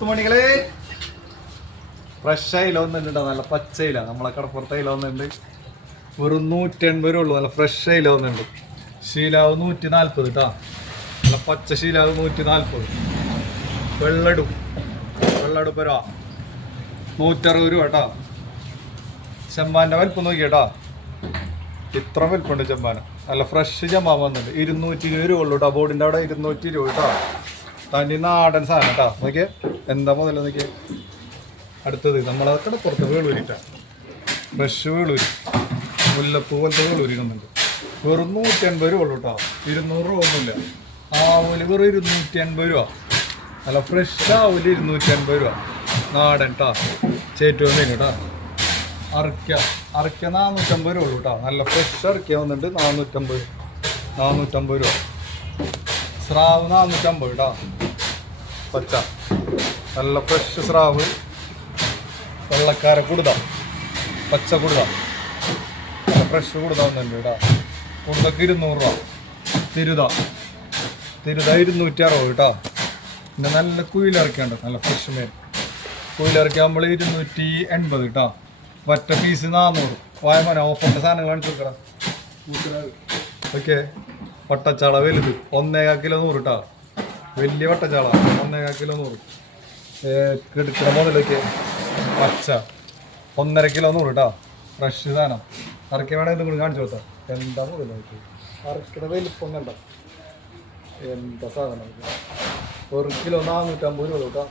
മുത്തുമണികളെ fresh അയില ഒന്നുണ്ട്, നല്ല പച്ച ഇല. നമ്മളെ കടപ്പുറത്തെ ഇല ഒന്നുണ്ട്, വെറും 180 രൂപ ഉള്ളൂ. നല്ല ഫ്രഷ് അയില ഒന്നുണ്ട്. ശീലാവ് 140 കേട്ടോ. നല്ല പച്ച ശീലാവ് 140. വെള്ളടുപ്പ് രൂപ 160 രൂപ കേട്ടോ. ചെമ്പാൻ്റെ വലിപ്പം നോക്കി കേട്ടോ, ഇത്ര വലിപ്പമുണ്ട് ചെമ്പാന്. നല്ല ഫ്രഷ് ചെമ്പാൻ വന്നിട്ടുണ്ട്. 220 രൂപ ഉള്ളൂ കേട്ടോ. ബോർഡിൻ്റെ അവിടെ 200 രൂപ കേട്ടോ. തനി നാടൻ സാധനം കേട്ടോ. നോക്കിയേ എന്താ മുതല നോക്കിയേ. അടുത്തത് നമ്മളെ കടപ്പുറത്ത് വേളൂരിട്ടാണ്, ഫ്രഷ് വേളൂരി, മുല്ലപ്പൂ പോലത്തെ വേളൂരി വന്നിട്ടുണ്ട്. വെറും 180 രൂപ ഉള്ളൂ കേട്ടോ. 200 രൂപ ഒന്നുമില്ല. ആവൂല് വെറും 280 രൂപ. നല്ല ഫ്രഷ് ആവൂല് 280 രൂപ. നാടൻ കേട്ടോ. ചേറ്റുവ മീൻ കേട്ടോ. അറക്ക 450 രൂപ ഉള്ളൂ കേട്ടോ. നല്ല ഫ്രഷ് അറക്ക വന്നിട്ട് 450 രൂപ. സ്രാവ് 450 കേട്ടോ. പച്ച നല്ല ഫ്രഷ് സ്രാവ്. വെള്ളക്കാര കുടുത, പച്ച കുടുത, നല്ല ഫ്രഷ് കുടുത വന്നിട്ടുണ്ട് കേട്ടോ. കുടുതക്ക് 200 രൂപ. തിരുത 260 കേട്ടോ. പിന്നെ നല്ല കുയിലിറക്കിയുണ്ട്, നല്ല ഫ്രഷ് മീൻ. കുയിലിറക്കി നമ്മൾ 280 കേട്ടോ. ഒറ്റ പീസ് 400. വായമന ഓഫറിൻ്റെ സാധനങ്ങൾ കാണിച്ചു കൊടുക്കണം. ഓക്കെ. വട്ടച്ചാള വലുത് 1.25 കിലോ 100 കേട്ടോ. വലിയ വട്ടച്ചാള 1.25 കിലോ 100. കിടക്കണ മുതലൊക്കെ പച്ച 1.5 കിലോ 100 കേട്ടോ. ഫ്രഷ് സാധനം. ഇറക്കി വേണമെങ്കിൽ ഇതും കൂടി കാണിച്ചു കൊടുത്താൽ എന്താ മുതലായിട്ട് ഇറക്കിയുടെ വലിപ്പം കണ്ട എന്താ സാധനം. 1 കിലോ 450 രൂപ കേട്ടോ.